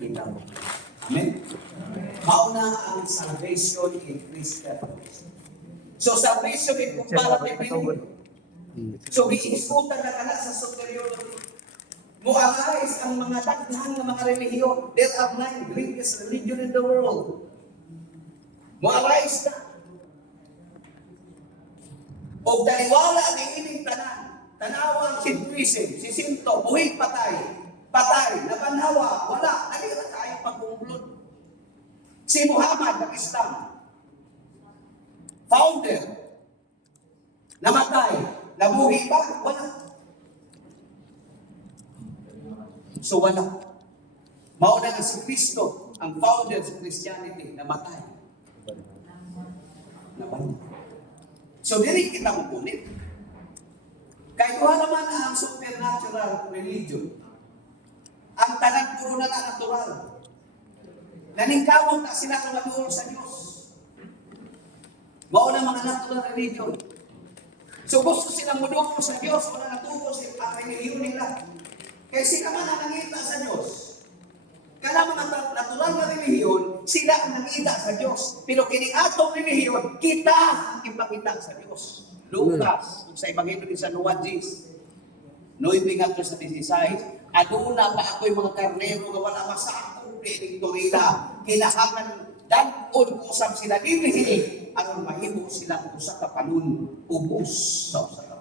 ikaw. Amen? Mauna ang salvation in Christian. So salvation in comparative religion. So giiskutan na kana sa superiority. Muarais ang mga daghang ng mga relihiyon. There are 9 greatest religion in the world. Muarais na. O daliwala ang ining tanan. Tanawang Hinduism, si Sinto, buhay patay. Patay, nabanhawa, wala. Nalira tayo pagkumulod. Si Muhammad ng Islam, founder, namatay, nabuhi ba? Wala. So wala. Mauna na si Kristo, ang founder sa Christianity, namatay. Namatay. So dili kita mupunit. Kahit wala naman ang supernatural religion, ang tanan puro na natural. Naningkamot na sila kung manuol sa Diyos. Mauna mga natural religion. So gusto silang manuol sa Diyos, wala natuko sa religion nila. Kaya sila man ang nangita sa Diyos. Kaya mga natural na relihiyon, sila ang nangita sa Diyos. Pero kining atong relihiyon, kita ang ipakita sa Diyos. Lucas, sa Ebanghelyo ni San Juan Gis, 9:16, aduna pa ako'y mga karnero nga wala masakop ni Torila. Kinahangan dagon usap sila dili aron mahimo silang usa ka panun ubos sa usa ka.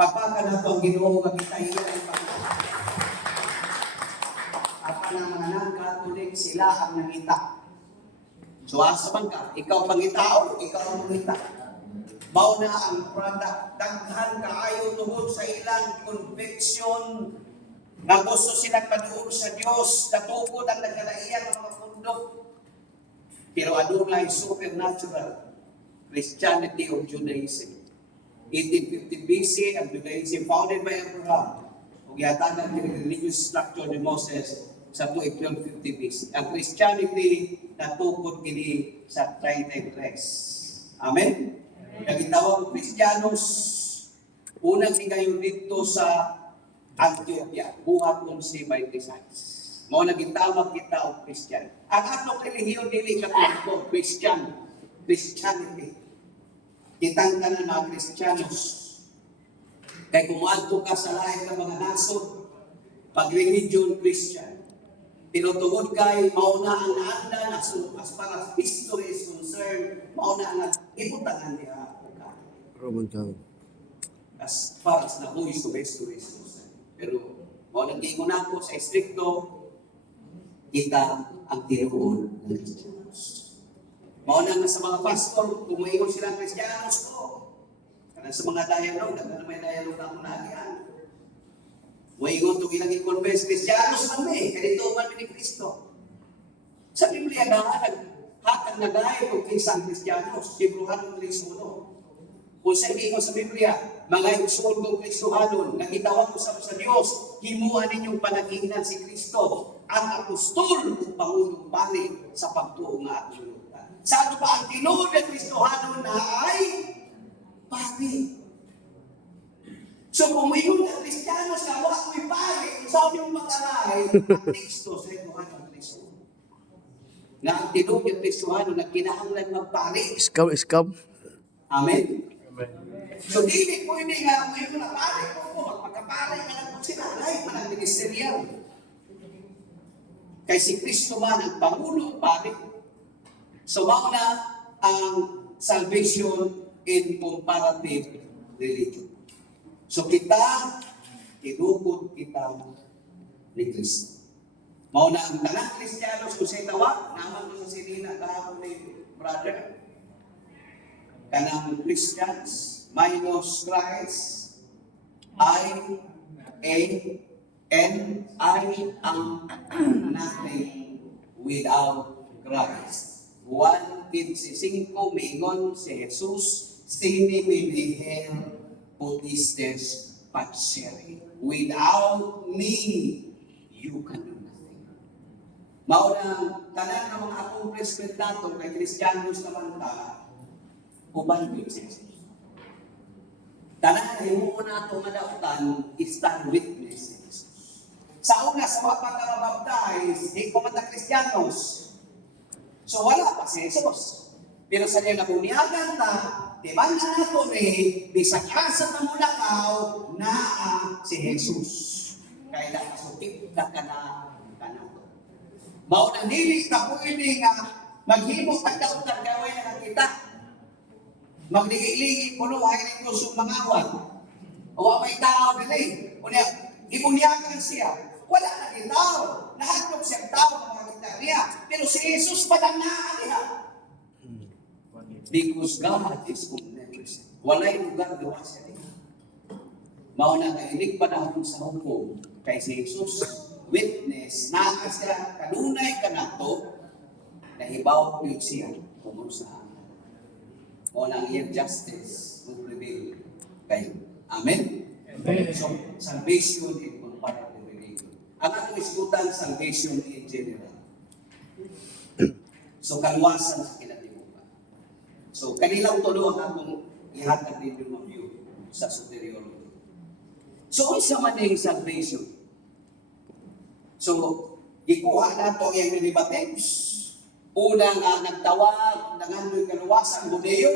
Pagpaka na itong Ginoo nga kita iyan at ang mga non-Catholic sila ang nangita. So asa man ka, ikaw pangitao, ikaw ang mangita. Mao na ang product, daghan kaayo tungod sa ilang conviction na gusto silang maduol sa Diyos, natukod ang nagkalaiyang mga pundok. Pero adunay supernatural Christianity of Judaism. 1850 BC, ang Judaism founded by Abraham. Ug yatagan ang religious structure ni Moses sa 1250 BC. Ang Christianity natukod kini sa Trinity Grace. Amen? Nagitawag Kristiyanos, unang higayon dito sa Antioquia, buhat ng si 26. Mao nagitawag kita og Christian. Ang atong relihiyon dili katoliko, Christianity. Kitang tanan mga Kristiyanos. Kay kumuadto ka sa lahi ng mga nasod, pag religion Christian. Tinutugod kay mauna ang naanda as far as history is concerned, mauna ang ibutangan niya. Roman Catholic. As far as na who is the history is concerned. Pero mauna gingon ako sa istrikto, kita ang tinuon ng Kristiyanos. Mauna nga sa mga pastor, kung mayon silang Kristiyanos ko, kanang sa mga dialogue, na may dialogue na unahian. Mayon itong ilang i-confess, Kristiyanos kami, kanito man ni Kristo. Sa Biblia na hatag na dahil kung kisang Kristiyanos, Hebrew 3:1. Kung sa ibig sa Biblia, mga igsoon kong Kristohanon, nakitawag ko sa Diyos, himuan ninyong panagingan si Kristo, ang apostol, pangulong pari sa pagtuong nga atulutan. Sa ano pa ang tinuod ng Kristohanon na ay pari. So kung mayroon ng Kristiyano sa wala ko'y pari, sa inyong mag-alay, ang Kristo sa Yuhan ng Kristo. Na ang tinuod ng Kristohanon na kinahanglan magpari. Scam. Amen? So, dili po hindi nga, mayroon na pare po, magpagkapare ka lang po sila, lahat man ang ministeryal. Kay si Kristo man ang Pangulo, pare. So, mauna ang salvation in comparative religion. So, kita, tinukod kita ni Kristo. Mauna ang tanang Kristiyanos, kung sa'y tawa, naman mo sa sinina, kahapon ni brother, kanang Christians, minus Christ, I am nothing without Christ. 1:15 mingon si Jesus, sini minihel putistes patseri. Without me, you can do nothing. Mauna, tanan ng mga akong presbyterato kay Kristiyanos naman ta, uban ko si Tanan himuon nato nga dautan is stand witness. Sa una, sa wapat na mabaptize, di pa man ta Kristiyanos. So wala pa si Jesus. Pero sa niya nabunyagan ta, di ba na nato bisag asa na mulakaw na si Jesus. Kaya nakasukip na ka na to. Mao na dili ka pwede nga maghimo tagdaw gaway na nakita. Magligig-ligig puno ay nito sumangawan. O may tao dili. Unya ibunyagan siya. Wala na din tao. Nahatlog siyang tao ng mga kita niya. Pero si Jesus pa lang niya. Because God is omnipresent. Walay lugar gawa siya niya. Mauna kailig panahon sa hukom kay si Jesus witness na siya kanunay ka na to nahibaw yun siya tungkol sa amin. Mauna ang iyang justice will prevail kayo. Amen? Amen. So, salvation in comparative religion. Ang atong iskutan, salvation in general. So, kaluwasan sa kinatibukan. So, kanilang tulo ang atong ihatag din yung view sa soteriology. So, isa man yung salvation. So, ikuha na ito yung relevatives. Unang nagtawag, nangandoy kaluwasan, Budeo,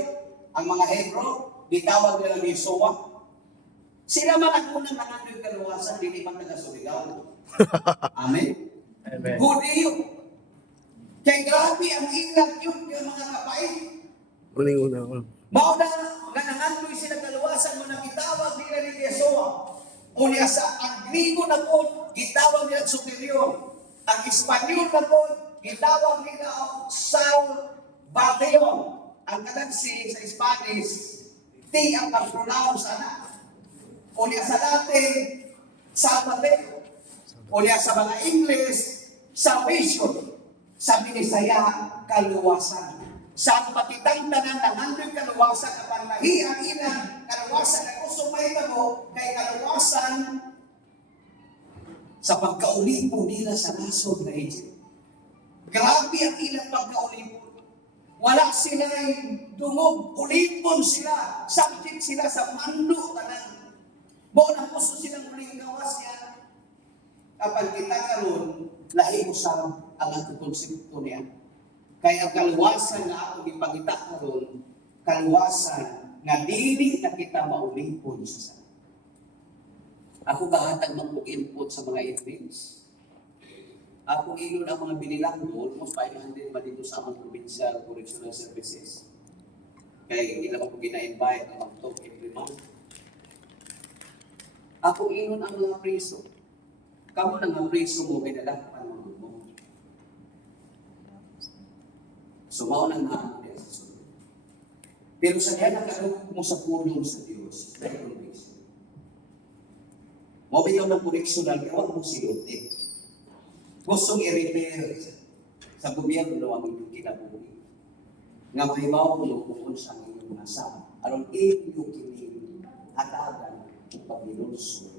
ang mga Hebro, ditawag nila ng Yeshua. Sila man ang unang nangandoy kaluwasan, hindi man taga-Surigao. Amen? Amen. Budeo. Kaya grabe ang ilang yun yung mga kapait. Uning una ko. Mauna nga nangandoy sila kaluwasan mo na gitawag nila ni Yeshua. Unya sa ang Grigo na po, gitawag nila superior. Ang Espanyol na po, gitawag nila ang Salvación. Ang kanagsi sa Spanish, T ang pag-pronounce ana. Unya sa Latin, Salvación. Unya sa mga English, Salvation. Sa Binisaya, kaluwasan. Sa patitang tanan ng handoy kaluwasan na panglahian ilang kaluwasan na gusto may mo kay kaluwasan sa pagkaulipo nila sa nasod na Egypt. Grabe ang ilang pagkaulipo. Wala sila dungog, ulipon sila, subject sila sa mando tanan. Mo na gusto silang uling gawas niya. Kapag kita karon lahi usab ang atong konsepto niya. Kaya ang kaluwasan na atong ipangita karon, kaluwasan nga dili na kita maulipon sa sana. Ako gahatag man kong input sa mga events. Ako ingon ang mga binilang ko, almost 500 ba dito sa amang provincial correctional services. Kaya hindi lang ako gina-invite na mag-talk every month. Ako ingon ang mga preso. Kamu nang ang preso mo, may nalakpan mo. So, maunang na ang preso. Pero sa kaya nakaroon mo sa pulong sa Diyos, may conviction. Mabitaw ng correctional, kawag mo silote. Gustong i-repair sa gobyerno ang inyong kinabuhi. Nga mahibaw mo kung sa inyong nasa. Aron inyong kining hatagan upang minulso.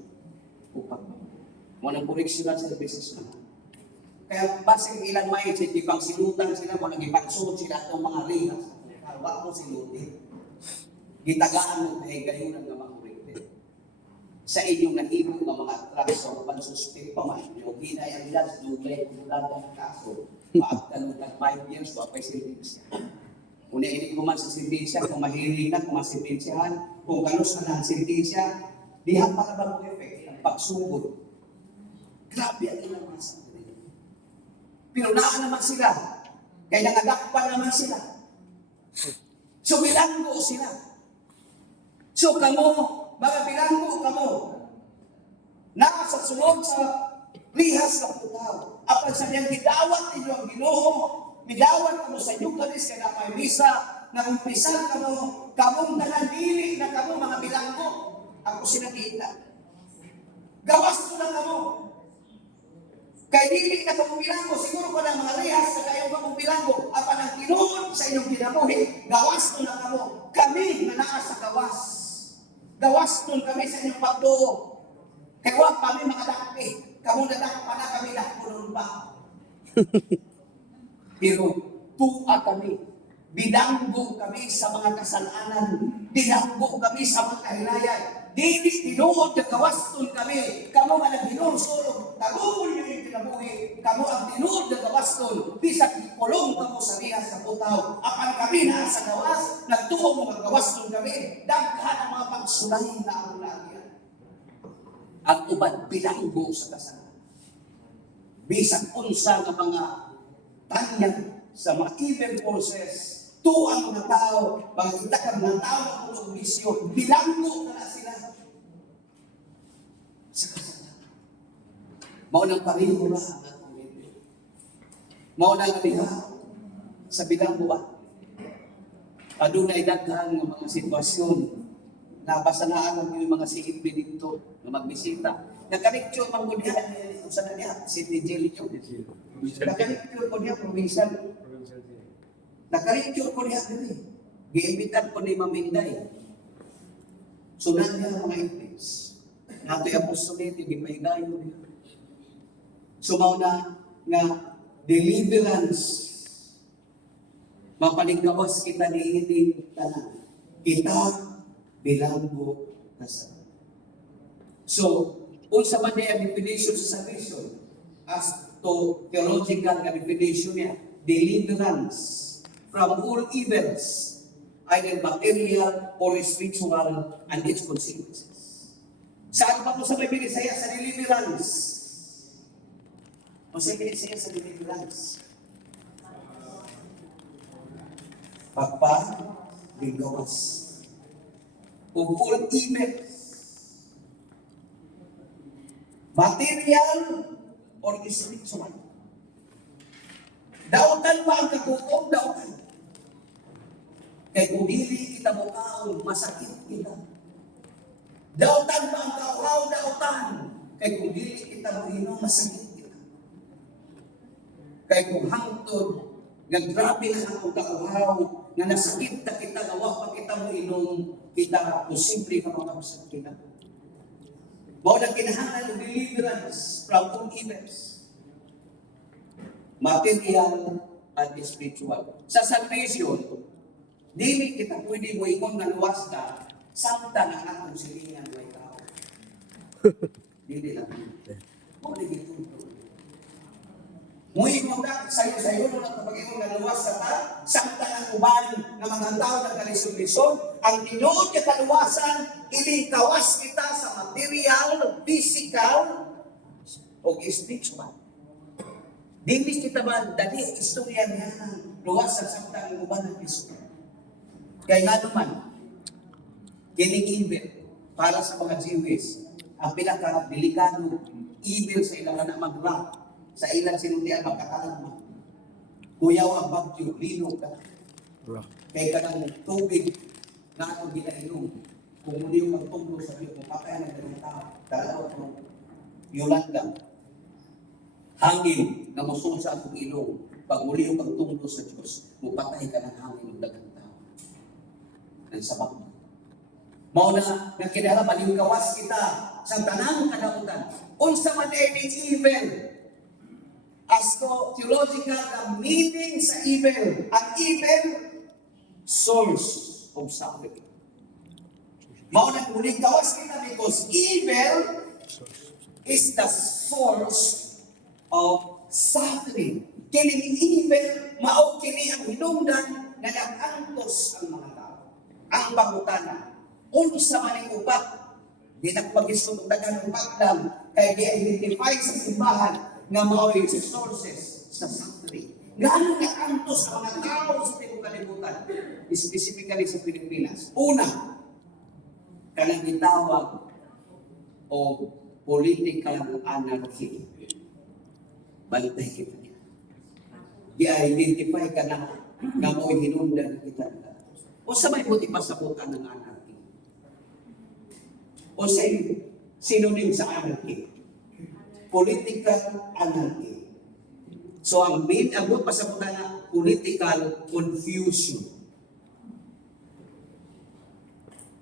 Upang walang correctional services na. Kaya basing ilang mindset, di pang silutan sila, walang ipagsuot sila itong mga rihas. Wag mo silutin. Gitagaan mo kay gayunan nga makurekte. Sa inyong nahimo ng mga trucks o pansuspect pa man, yung hinay ang judge, dugay, mula ng kaso, maagtanong ng 5 years, wapay sentensya. Una ini ko man sa sentensya, kung mahiring na, kung masentensyahan, kung kanus na ang sentensya, diha para ba mo effect ng pagsugod. Grabe ang ilang masa. Pero naan naman sila, kaya nangadakpan naman sila. So bilanggo sila. So kamo, mga bilanggo kamo, nasa sunod sa rihas ng putaw. Apan sa niyang gidawat ninyo ang Ginoo, midawat kamo sa inyong kalis kaya na may misa, na umpisan kamo, kamong nanandili na kamo mga bilanggo. Ako sinakita. Gawas ko lang kamo. Kaya dili na kamo bilanggo, siguro ko ng mga rehas na kayo kamo bilanggo, apan ang tinuod sa inyong kinabuhi, gawas ko na kamo. Kami na naa sa gawas. Gawas nun kami sa inyong pagtuo. Kaya wag kami mga dakpi. Kamo na dakpa na kami dakpunon pa. Pero tuwa kami. Bidanggo kami sa mga kasalanan. Bidanggo kami sa mga kahilayan. Dili tinuod nga gawaston kami. Kamo nga naghinulsol. Tagumol niyo yung kinabuhi. Kamo ang tinuod nga gawaston. Bisag ikulong kamo sa riya sa putaw. Apan kami na sa gawas. Nagtuong mga gawaston kami. Daghan ang mga pagsulay na ang lagyan. Ang uban bilanggo sa kasalanan. Bisag unsa nga mga tanyag sa mga evil forces. Tuang mga tao, mga itakang mga tao ng bisyo, bilanggo na sila sa kasalanan. Maunang pareho na ang atong Biblia. Maunang liha sa bilanggo ba? Adunay daghang nga mga sitwasyon na basanaan ang yung mga sigit dito na magbisita. Nagkanikyo mang gudya dito sa niya, City Jail ito. Nagkanikyo ko niya, provincial. Nakarityo ko niya dito. Giimbitan ko ni Maminday. Sunan niya mga English. Nato yung apostolate, yung gipahigayo niya. Sumaw na nga deliverance. Mapalingkawas kita ni ining tanan. Kita bilanggo nasa. So, unsa man niya definition sa salvation as to theological nga definition niya, deliverance from all evils, either material or spiritual, and its consequences. Saan pa po sa Biblia sa deliverance? O sa Biblia sa deliverance? Pagpaligawas. Of all evils. Material or spiritual. Dautan ba ang katutom? Dautan. Kay kung dili kita mukaon, masakit kita. Dautan ba ang kauhaw? Dautan. Kay kung dili kita muinom, masakit kita. Kay kung hangtod, nga grabe na ang kauhaw, nga nasakit na kita, gawa pa kita muinom, kita posible ka makapsat kita. Mao na kinahanglan ng deliverance from all evils. Material at spiritual. Sa salvation, dili kita pwede mo ingon nga luwas ka, samta na akong silingan may tao. Dili lang. Mo na gituto. Mo ingon ka, sayo mo na kapag-ingon nga luwas ka ta, samta ang uban nga mga tao na kalisod-lisod, ang tinuod ka kaluwasan, ilikawas kita sa material, physical, o spiritual. Dili kita ba, dali istorya niya ng luwas sa samtang uban ng Kristo. Kaya nga naman, kining evil para sa mga Jewish, ang pinaka-delikado evil sa ilang na mag-rap, sa ilang sinundian magkakalagma. Kuyaw ang bagyo, lino ka. Kaya ka ng tubig na atong ginainom. Kung muli yung magtunglo sa iyo, kung papaya na ganun tao, dalawa kung Yolanda, hangin na musul sa atong ilong, pag muli yung pagtunglo sa Diyos, mupatay ka ng hangin ng dagang tao. Ang sabak mo. Mao na kinahanglan malingkawas kita sa tanang kadautan. Unsa man any evil, as to theological the meaning sa evil, ang evil source of suffering. Mao na malingkawas kita because evil is the source of suffering. Kining evil, mao kini ang hinungdan nga nag-antos ang mga tao. Ang pangutana, unsa man ang upat, di nagpag-isod dagan upat lang, kay gi-identify sa simbahan nga mao yung sources sa suffering. Gaano nag-antos ang mga tao sa tibuok kalibutan, specifically sa Pilipinas. Una, kanang gitawag o political anarchy. Bantay kita niya. I-identify ka na mo'y hinundan kita. O sa may buti pasabutan ng anarchy? O sa synonym sa anarchy? Political anarchy. So ang main abot pasabutan na political confusion.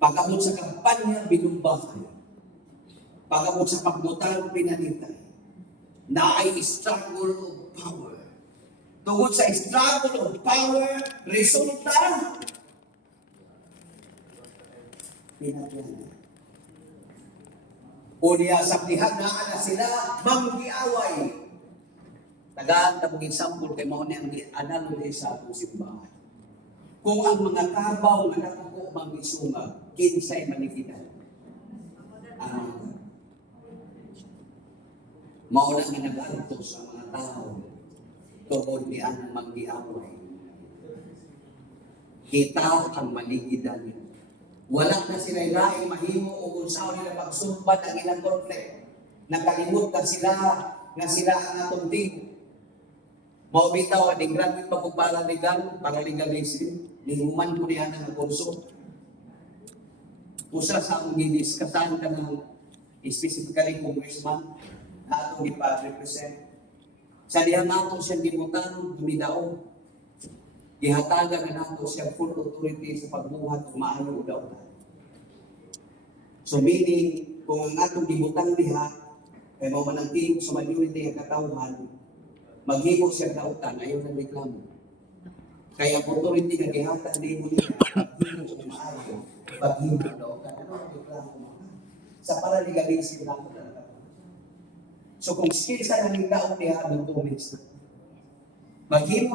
Pag-abot sa kampanya, binumbahan. Pag-abot sa pagbutang, pinanitay. Na ay struggle of power. Tungkol sa struggle of power, resulta, pinagyan. O niya sa diha na ana sila manggiaway. Tagaan ta mong example kay mao ni ang analo di sa atong simbahan. Kung ang mga kabaw nga nakuko mangisungag, kinsay manigidan. Mao na nga nag-anto sa mga tao tungod ni ang manggiaway. Kita ang maligidan niya. Wala na sila ilaing mahimo o kung saan nila pagsumpad ang ilang konflikt. Nakalimut na sila nga sila ang atong team. Maubitaw ang grabe pagpapalaligan, paralegalism, nihuman ko niya ng kurso. Usa sa akong giniskasan ka ng specifically congressman na atong ipa-represent. Sa dihan nato siyang gimutan, dumidaog. Ihatagan na nato siya full authority sa pagbuhat kung maayo o daw. So meaning, kung ang atong gibutan diha, kay mao man ang team sa majority ng katawhan, maghimo siya dautan, ayaw na reklamo. Kaya ang authority nga gihatan din mo niya, paghimo kung maayo, paghimo na dautan. Ano ang reklamo mo? Sa paralegalism lang mo talaga. So kung skills na nang daog diha, 2 minutes na. Maghimo